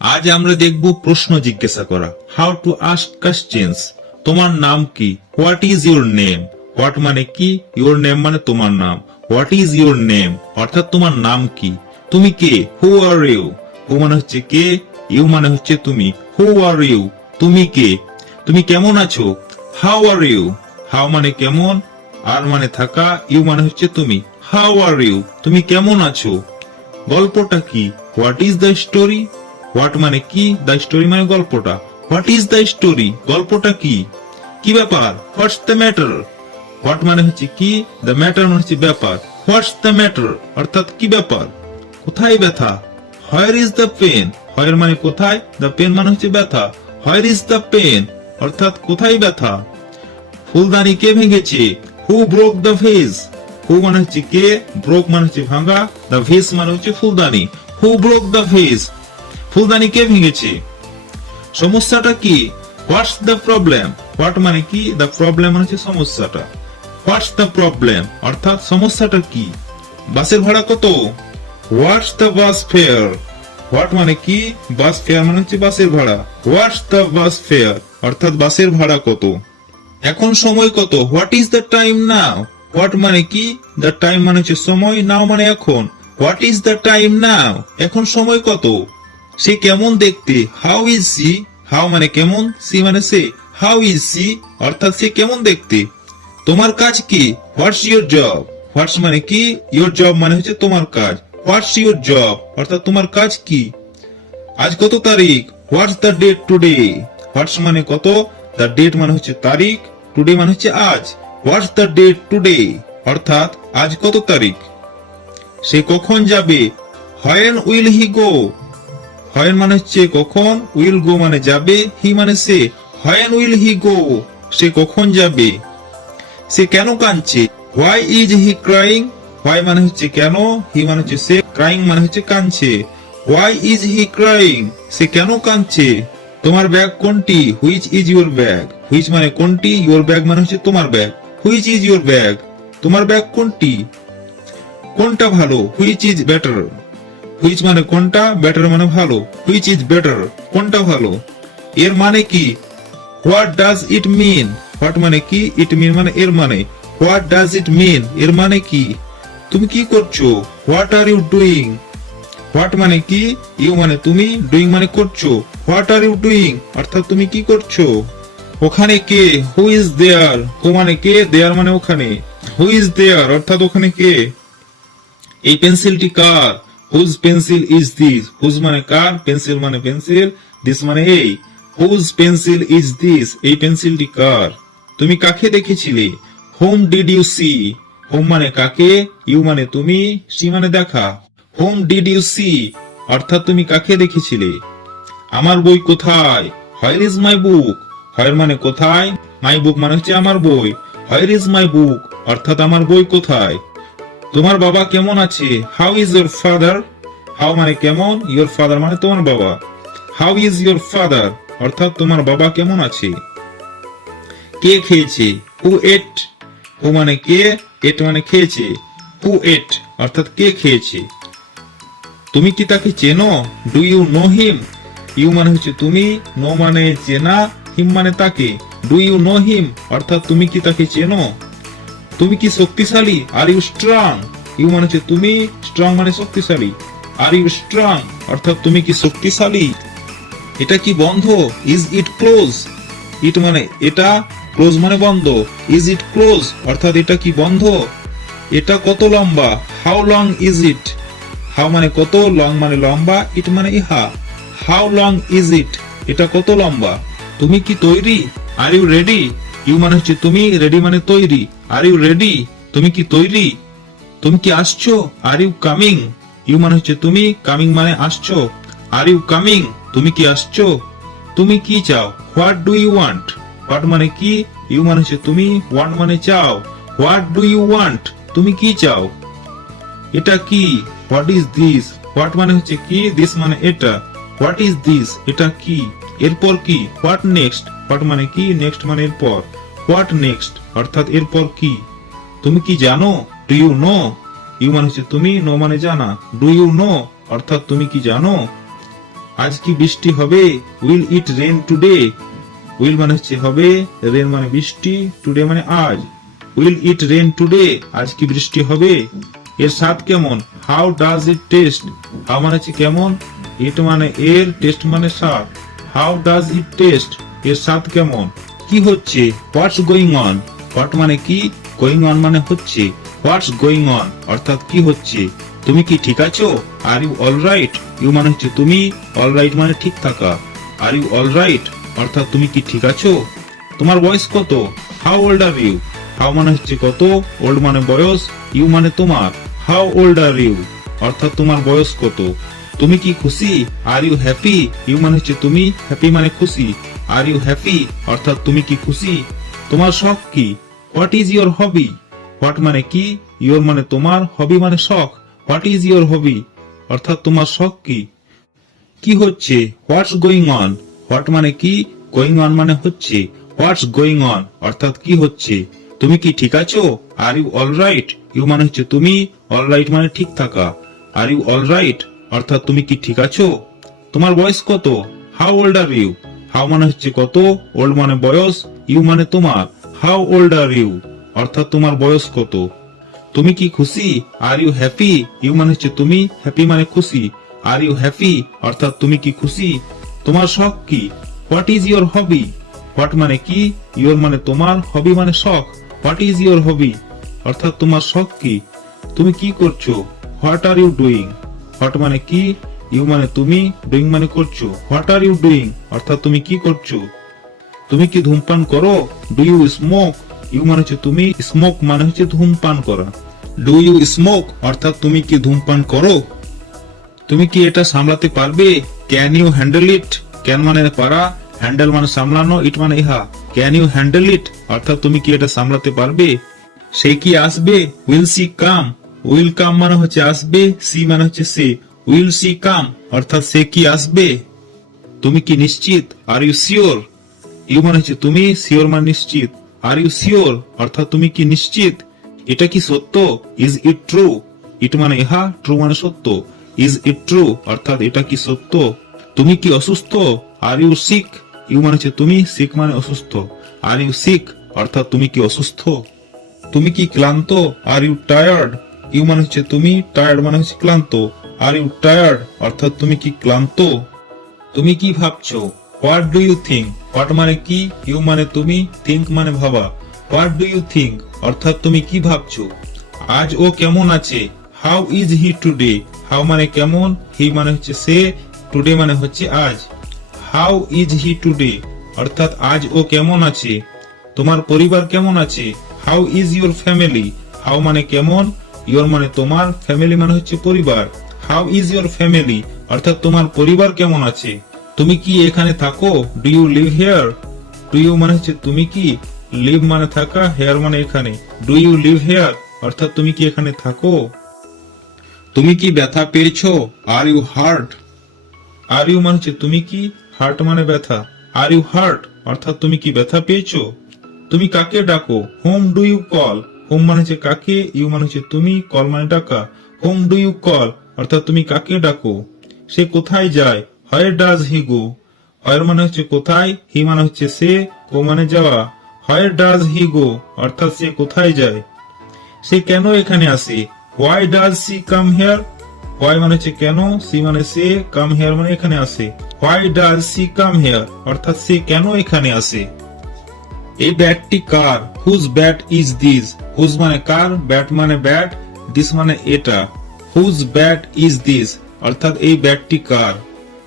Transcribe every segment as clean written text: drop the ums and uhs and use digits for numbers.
আজ আমরা দেখব প্রশ্ন জিজ্ঞাসা করা, হাউ টু আস্ক কোশ্চেনস। তোমার নাম কি? What is your name. What মানে কি, ইউর নেম মানে তোমার নাম। হোয়াট ইজ ইউর নেম অর্থাৎ তোমার নাম কি, তুমি কে। হু আর ইউ, হু মানে হচ্ছে কে, ইউ মানে হচ্ছে তুমি। হু আর ইউ, তুমি কে। তুমি কেমন আছো? হাউ আর ইউ, হাউ মানে কেমন, আর মানে থাকা, ইউ মানে হচ্ছে তুমি। হাউ আর ইউ, তুমি কেমন আছো। গল্পটা কি? What is the story. What মানে কি, দ্য স্টোরি মানে গল্পটা। হোয়াট ইজ দ্য স্টোরি, গল্পটা কি। কি ব্যাপার? What's the matter. হোয়াট মানে হচ্ছে কি, দ্য ম্যাটার মানে হচ্ছে ব্যাপার। হোয়াটস দ্য ম্যাটার অর্থাৎ কি ব্যাপার। কোথায় ব্যথা? Where is the pain. Where মানে কোথায়, দ্য পেন মানে হচ্ছে ব্যথা। হোয়ার ইজ দ্য পেন অর্থাৎ কোথায় ব্যথা। ফুলদানি কে ভেঙেছে? Who broke the vase. Who মানে হচ্ছে কে, ব্রোক মানে হচ্ছে ভাঙা, দ্য ভেজ মানে হচ্ছে ফুলদানি। হু ব্রোক দ্য ভেজ, ফুলদানি কে ভেঙেছে। সমস্যাটা কি? What's the problem. হোয়াট মানে কি, দ্য প্রবলেম মানে হচ্ছে সমস্যাটা। হোয়াটস দ্য প্রবলেম অর্থাৎ সমস্যাটা কি। বাসের ভাড়া কত? What's the bus fair. What মানে কি, বাস ফেয়ার মানে হচ্ছে বাসের ভাড়া। হোয়াটস দ্য বাস ফেয়ার অর্থাৎ বাসের ভাড়া কত। এখন সময় কত? What is the time now. What মানে কি, দ্য টাইম মানে হচ্ছে সময়, নাও মানে এখন। হোয়াট ইজ দ্য টাইম নাও, এখন সময় কত। সে কেমন দেখতে? How is C. হাউ মানে কেমন, সি মানে সে। হাউ ইজ সি অর্থাৎ সে কেমন দেখতে। তোমার কাজ কি? What's your job. হোয়াটস মানে কি, ইউর জব মানে হচ্ছে তোমার কাজ। হোয়াটস ইউর জব অর্থাৎ তোমার কাজ কি। আজ কত তারিখ? What's the date today. What's মানে কত, দ্য ডেট মানে হচ্ছে তারিখ, টুডে মানে হচ্ছে আজ। হোয়াটস দ্য ডেট টুডে অর্থাৎ আজ কত তারিখ। সে কখন যাবে? When will he go. When মানে হচ্ছে কখন, উইল গো মানে যাবে, হি মানে সে। হোয়েন উইল হি গো, সে কখন যাবে। সে কেন কাঁদছে? Why is he crying. Why মানে হচ্ছে কেন, হি মানে হচ্ছে সে, ক্রাইং মানে হচ্ছে কাঁদছে। হোয়াই ইজ হি ক্রাইং, সে কেন কাঁদছে। তোমার ব্যাগ কোনটি? Which is your bag. Which মানে কোনটি, ইউর ব্যাগ মানে হচ্ছে তোমার bag. Which is your bag, তোমার ব্যাগ কোনটি। কোনটা ভালো? Which is better. হুইচ মানে কোনটা, বেটার মানে ভালো। হুইচ ইজ বেটার, কোনটা ভালো। এর মানে কি? What does it mean. What মানে কি, ইট মিন মানে এর মানে। হোয়াট ডাজ ইট মিন, এর মানে কি। তুমি কি করছো? What are you doing. What মানে কি, ইউ মানে তুমি, ডুইং মানে করছো। হোয়াট আর ইউ ডুইং অর্থাৎ তুমি কি করছো। ওখানে কে? Who is there. হু মানে কে, দেয়ার মানে ওখানে। হু ইজ দেয়ার অর্থাৎ ওখানে কে। এই পেন্সিলটি কার? Whose pencil is this. Whose মানে কার, পেন্সিল মানে পেন্সিল, দিস মানে এই। হুজ পেন্সিল ইজ দিস, এই পেন্সিলটি কার। তুমি কাকে দেখেছিলে? Whom did you see. Whom মানে কাকে, ইউ মানে তুমি, সি মানে দেখা। হোম ডিড ইউ সি অর্থাৎ তুমি কাকে দেখেছিলে। আমার বই কোথায়? হোয়ার ইজ মাই বুক। হোয়ার মানে কোথায়, মাই বুক মানে হচ্ছে আমার বই। হোয়ার ইজ মাই বুক অর্থাৎ আমার বই কোথায়। তোমার বাবা কেমন আছে? How is your father. How মানে কেমন, ইউর ফাদার মানে তোমার বাবা। হাউ ইজ ইউর ফাদার অর্থাৎ তোমার বাবা কেমন আছে। কে খেয়েছে? হু এট। হু মানে কে, এট মানে খেয়েছে। হু এট অর্থাৎ কে খেয়েছে। তুমি কি তাকে চেনো? Do you know him. You মানে হচ্ছে তুমি, নো মানে চেনা, হিম মানে তাকে। ডু ইউ নো হিম অর্থাৎ তুমি কি তাকে চেনো। তুমি কি শক্তিশালী? Are you strong. ইউ মানে হচ্ছে তুমি, স্ট্রং মানে শক্তিশালী। আর ইউ স্ট্রং অর্থাৎ তুমি কি শক্তিশালী। এটা কি বন্ধ? Is it close. ইট মানে এটা, ক্লোজ মানে বন্ধ। ইজ ইট ক্লোজ অর্থাৎ এটা কি বন্ধ। এটা কত লম্বা? How long is it. How মানে কত, লং মানে লম্বা, ইট মানে ইহা। হাউ লং ইজ ইট, এটা কত লম্বা। তুমি কি তৈরি? Are you ready. ইউ মানে হচ্ছে তুমি, রেডি মানে তৈরি। আর ইউ রেডি, তুমি কি তৈরি। তুমি কি আসছো? Are you coming. ইউ মানে হচ্ছে তুমি, কামিং মানে আসছো। আর ইউ কামিং, তুমি কি আসছো। তুমি কি চাও? What do you want. What মানে কি, ইউ মানে হচ্ছে তুমি, ওয়ান্ট মানে চাও। হোয়াট ডু ইউ ওয়ান্ট, তুমি কি চাও। এটা কি? What is this. হোয়াট মানে হচ্ছে কি, দিস মানে এটা। হোয়াট ইজ দিস, এটা কি। এরপর কি? What next. হোয়াট মানে কি, নেক্সট মানে এরপর। হোয়াট নেক্সট অর্থাৎ এরপর কি। তুমি কি জানো? Do you no. ইউ মানে হচ্ছে তুমি, নো মানে জানা। ডু ইউ নো অর্থাৎ তুমি কি জানো। আজ কি বৃষ্টি হবে? Will it rain today? Will মানে হচ্ছে হবে, রেন মানে বৃষ্টি, টুডে মানে আজ। Will it rain today? আজ কি বৃষ্টি হবে? এর স্বাদ কেমন? How does it taste? How মানে হচ্ছে কেমন, ইট মানে এর, টেস্ট মানে স্বাদ। হাউ ডাজ ইট টেস্ট? এর স্বাদ কেমন? কি হচ্ছে? What's going on? হোয়াট মানে কি, গোয়িং অন মানে হচ্ছে। হোয়াটস গোয়িং অন অর্থাৎ কি হচ্ছে। তুমি কি ঠিক আছো? Are you alright? ইউ মানে হচ্ছে তুমি, অলরাইট মানে ঠিক থাকা। আর ইউ অলরাইট অর্থাৎ তুমি কি ঠিক আছো? তোমার বয়স কত? How old are you? How মানে হচ্ছে কত, ওল্ড মানে বয়স, ইউ মানে তোমার। হাউ ওল্ড আর ইউ অর্থাৎ তোমার বয়স কত? তুমি কি খুশি? Are you happy? ইউ মানে হচ্ছে তুমি, হ্যাপি মানে খুশি। আর ইউ হ্যাপি অর্থাৎ তুমি কি খুশি? তোমার শখ কি? What is your hobby? What মানে কি, ইউর মানে তোমার, হবি মানে শখ। হোয়াট ইজ ইউর হবি অর্থাৎ তোমার শখ কি? কি হচ্ছে? What's going on? হোয়াট মানে কি, গোয়িং অন মানে হচ্ছে। হোয়াটস গোয়িং অন অর্থাৎ কি হচ্ছে। তুমি কি ঠিক আছো? Are you alright? ইউ মানে হচ্ছে তুমি, অলরাইট মানে ঠিক থাকা। আর ইউ অলরাইট অর্থাৎ তুমি কি ঠিক আছো? তোমার বয়স কত? How old are you? How মানে হচ্ছে কত, ওল্ড মানে বয়স, ইউ মানে তোমার। হাউ ওল্ড আর ইউ অর্থাৎ তোমার বয়স কত? তুমি কি খুশি? Are you happy? ইউ মানে হচ্ছে তুমি, হ্যাপি মানে খুশি। আর ইউ হ্যাপি অর্থাৎ তুমি কি খুশি? তোমার শখ কি? What is your hobby? What মানে কি, ইউর মানে তোমার, হবি মানে শখ। হোয়াট ইজ ইউর হবি অর্থাৎ তোমার শখ কি? তুমি কি করছো? What are you doing? What মানে কি, ইউ মানে তুমি, ডুইং মানে করছো। হোয়াট আর ইউ ডুইং অর্থাৎ তুমি কি করছো? তুমি কি ধূমপান করো? Do you smoke? ইউ মানে হচ্ছে তুমি, স্মোক মানে হচ্ছে ধূমপান করা। ডু ইউ স্মোক অর্থাৎ তুমি কি ধূমপান করো? তুমি কি এটা সামলাতে পারবে? Can you handle it? Can মানে পারা, হ্যান্ডেল মানে সামলানো, ইট মানে ইহা। ক্যান ইউ হ্যান্ডেল ইট অর্থাৎ তুমি কি এটা সামলাতে পারবে? সে কি আসবে? Will she come? Will come মানে হচ্ছে আসবে, সি মানে হচ্ছে সে। উইল সি কাম অর্থাৎ সে কি আসবে? তুমি কি নিশ্চিত? Are you sure? ইউ মানে হচ্ছে তুমি, শিওর মানে নিশ্চিত। আর ইউ শিওর অর্থাৎ তুমি কি নিশ্চিত? এটা কি সত্য? Is it true? ইট মানে ইহা, ট্রু মানে সত্য। ইজ ইট ট্রু অর্থাৎ এটা কি সত্য? তুমি কি অসুস্থ? Are you sick? ইউ মানে হচ্ছে তুমি, সিক মানে অসুস্থ। আর ইউ সিক অর্থাৎ তুমি কি অসুস্থ? তুমি কি ক্লান্ত? Are you tired? ইউ মানে হচ্ছে তুমি, টায়ার্ড মানে হচ্ছে ক্লান্ত। আর ইউ টায়ার্ড অর্থাৎ তুমি কি ক্লান্ত? তুমি কি ভাবছো? What do you think? What মানে কি, ইউ মানে তুমি, থিঙ্ক মানে ভাবা। হোয়াট ডু ইউ থিঙ্ক অর্থাৎ তুমি কি ভাবছো? আজ ও কেমন আছে? How is he today? How মানে কেমন, হি মানে হচ্ছে সে, টুডে মানে হচ্ছে আজ। হাউ ইজ হি টুডে অর্থাৎ আজ ও কেমন আছে? তোমার পরিবার কেমন আছে? How is your family? How মানে কেমন, ইউর মানে তোমার, ফ্যামিলি মানে হচ্ছে পরিবার। হাউ ইজ ইউর ফ্যামিলি অর্থাৎ তোমার পরিবার কেমন আছে? তুমি কি এখানে থাকো? Do you live here? Do you মানে হচ্ছে তুমি কি, লিভ মানে থাকা, হেয়ার মানে এখানে। ডু ইউ লিভ হেয়ার অর্থাৎ তুমি কি এখানে থাকো? তুমি কি ব্যথা পেয়েছো? Are you hurt? Are you মানে হচ্ছে তুমি কি, হার্ট মানে ব্যথা। আর ইউ হার্ট অর্থাৎ তুমি কি ব্যথা পেয়েছো? তুমি কাকে ডাকো? Whom do you call? Whom মানে হচ্ছে কাকে, ইউ মানে হচ্ছে তুমি, কল মানে ডাকা। হোম ডু ইউ কল অর্থাৎ তুমি কাকে ডাকো? সে কোথায় যায়? হোয়ার ডাজ হি গো? হোয়ার মানে হচ্ছে কোথায়, হি মানে হচ্ছে সে, গো মানে যাওয়া। হোয়ার ডাজ হি গো অর্থাৎ সে কোথায় যায়? সে কেন এখানে আসে? Why does she come here? Why মানে হচ্ছে কেন, সি মানে সে, কাম হেয়ার মানে এখানে আসে। Why does she come here অর্থাৎ সে কেন এখানে আসে? এই ব্যাটটি কার? Whose bat is this? Whose মানে কার, ব্যাট মানে ব্যাট, দিস মানে এটা। হুজ ব্যাট ইজ দিস অর্থাৎ এই ব্যাটটি কার?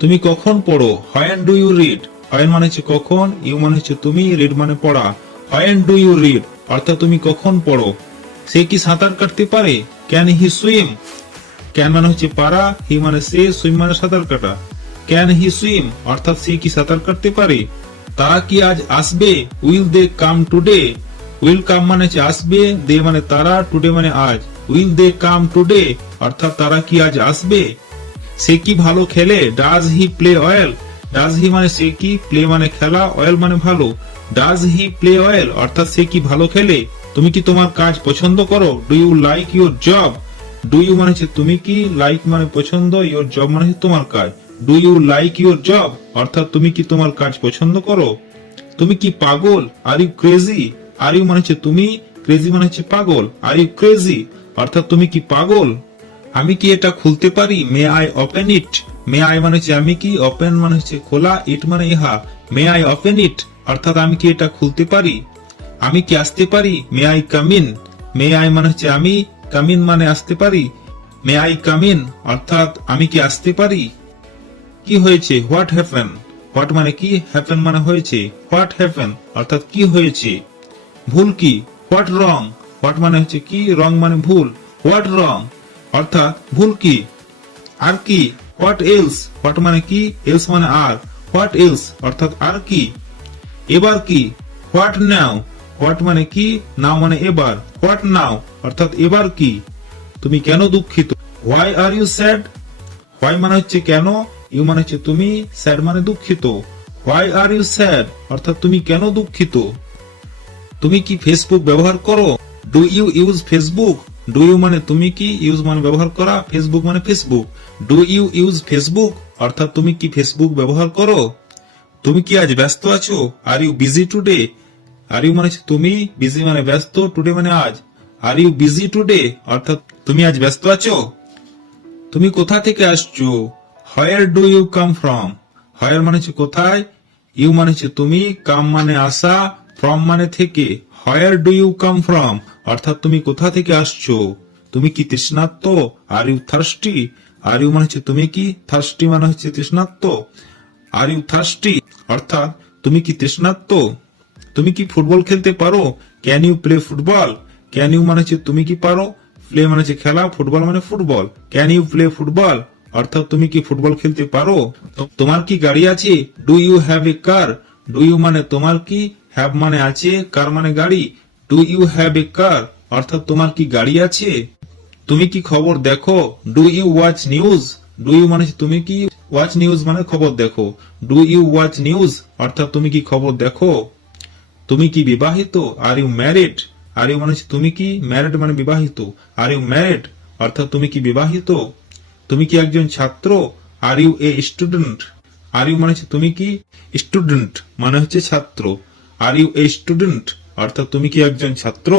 তুমি কখন পড়ো? When do you read? When মানে হচ্ছে কখন, ইউ মানে হচ্ছে তুমি, রিড মানে পড়া। হোয়েন ডু ইউ রিড অর্থাৎ তুমি কখন পড়ো? সে কি সাঁতার কাটতে পারে? Can he swim? ক্যান মানে হচ্ছে পারা, হি মানে সে, সুইম মানে সাঁতার কাটা। ক্যান হি সুইম অর্থাৎ সে কি সাঁতার কাটতে পারে? তারা কি আজ আসবে? Will they come today? Will come মানে হচ্ছে আসবে, দে মানে তারা, টুডে মানে আজ। উইল দে কাম টুডে অর্থাৎ তারা কি আজ আসবে? সে কি ভালো খেলে? Does he play well? Does he মানে সে কি, প্লে মানে খেলা, ওয়েল মানে ভালো। ডাজ হি প্লে ওয়েল অর্থাৎ সে কি ভালো খেলে? তুমি কি তোমার কাজ পছন্দ করো? Do you like your job? Do you মানে হচ্ছে তুমি কি, লাইক মানে পছন্দ, ইউর জব মানে হচ্ছে তোমার কাজ। Do you like your job, অর্থাৎ তুমি কি তোমার কাজ পছন্দ করো। তুমি কি পাগল, are you crazy. Are you মানে হচ্ছে তুমি, ক্রেজি মানে হচ্ছে পাগল। আর ইউ ক্রেজি, অর্থাৎ তুমি কি পাগল। আমি কি এটা খুলতে পারি, may I open it. May I মানে হচ্ছে আমি কি, ওপেন মানে হচ্ছে খোলা, ইট মানে ইহা। মে আই ওপেন ইট, অর্থাৎ আমি কি এটা খুলতে পারি। আমি কি আসতে পারি, may I come in. May I মানে হচ্ছে আমি, কাম ইন মানে আসতে পারি। মে আই কাম ইন, অর্থাৎ আমি কি আসতে পারি। কি হয়েছে, হোয়াট হ্যাপেন। হোয়াট মানে কি, হ্যাপেন মানে হয়েছে। হোয়াট হ্যাপেন, অর্থাৎ কি হয়েছে। ভুল কি, হোয়াট রং। হোয়াট মানে হচ্ছে কি, রং মানে ভুল। হোয়াট রং, অর্থাৎ ভুল কি। আর কি, হোয়াট এলস। হোয়াট মানে কি, এলস মানে আর। হোয়াট এলস, অর্থাৎ আর কি। এবার কি, হোয়াট নাও। হোয়াট মানে কি, নাও মানে এবার। হোয়াট নাও, অর্থাৎ এবার কি। তুমি কেন দুঃখিত, why are you sad. Why মানে হচ্ছে কেন, ইউ মানে হচ্ছে তুমি, স্যাড মানে দুঃখিত। হোয়াই আর ইউ স্যাড, অর্থাৎ তুমি কেন দুঃখিত। তুমি কি ফেসবুক ব্যবহার করো, do you use Facebook. Do you মানে তুমি কি, ইউজ মানে ব্যবহার করা, ফেসবুক মানে Facebook. Do you use Facebook, অর্থাৎ তুমি কি ফেসবুক ব্যবহার করো। তুমি কি আজ ব্যস্ত আছো, are you busy today. Are you মানে তুমি, বিজি মানে ব্যস্ত, টুডে মানে আজ। আর ইউ বিজি টুডে, অর্থাৎ তুমি আজ ব্যস্ত আছো। তুমি কোথা থেকে আসছো, where do you come from. Where মানে কোথায়, ইউ মানে তুমি, কাম মানে আসা, ফ্রম মানে থেকে। হোয়ার ডু ইউ কাম ফ্রম, অর্থাৎ তুমি কোথা থেকে আসছো। তুমি কি তৃষ্ণার্ত, are you thirsty. R you মানে তুমি কি, থার্স্টি মানে হচ্ছে তৃষ্ণার্ত। আর ইউ থার্স্টি, অর্থাৎ তুমি কি তৃষ্ণার্ত। তুমি কি ফুটবল খেলতে পারো, can you play football. Can you মানে তুমি কি পারো, প্লে মানে খেলা, ফুটবল মানে football. Can you play football, অর্থাৎ তুমি কি ফুটবল খেলতে পারো। তোমার কি গাড়ি আছে, do you have a car. Do you মানে তোমার কি, হ্যাভ মানে আছে, কার মানে গাড়ি। Do you have a car, অর্থাৎ তোমার কি গাড়ি আছে। তুমি কি খবর দেখো, do you watch news. Do you মানে তুমি কি, ওয়াচ নিউজ মানে খবর দেখো। ডু ইউ ওয়াচ নিউজ, অর্থাৎ তুমি কি খবর দেখো। তুমি কি বিবাহিত, are you married. Are you মানে তুমি কি, ম্যারিড মানে বিবাহিত। আর ইউ ম্যারিড, অর্থাৎ তুমি কি বিবাহিত। তুমি কি একজন ছাত্র, are you a student. Are you মানে তুমি কি, স্টুডেন্ট মানে হচ্ছে ছাত্র। আর ইউ এ স্টুডেন্ট, অর্থাৎ তুমি কি একজন ছাত্র।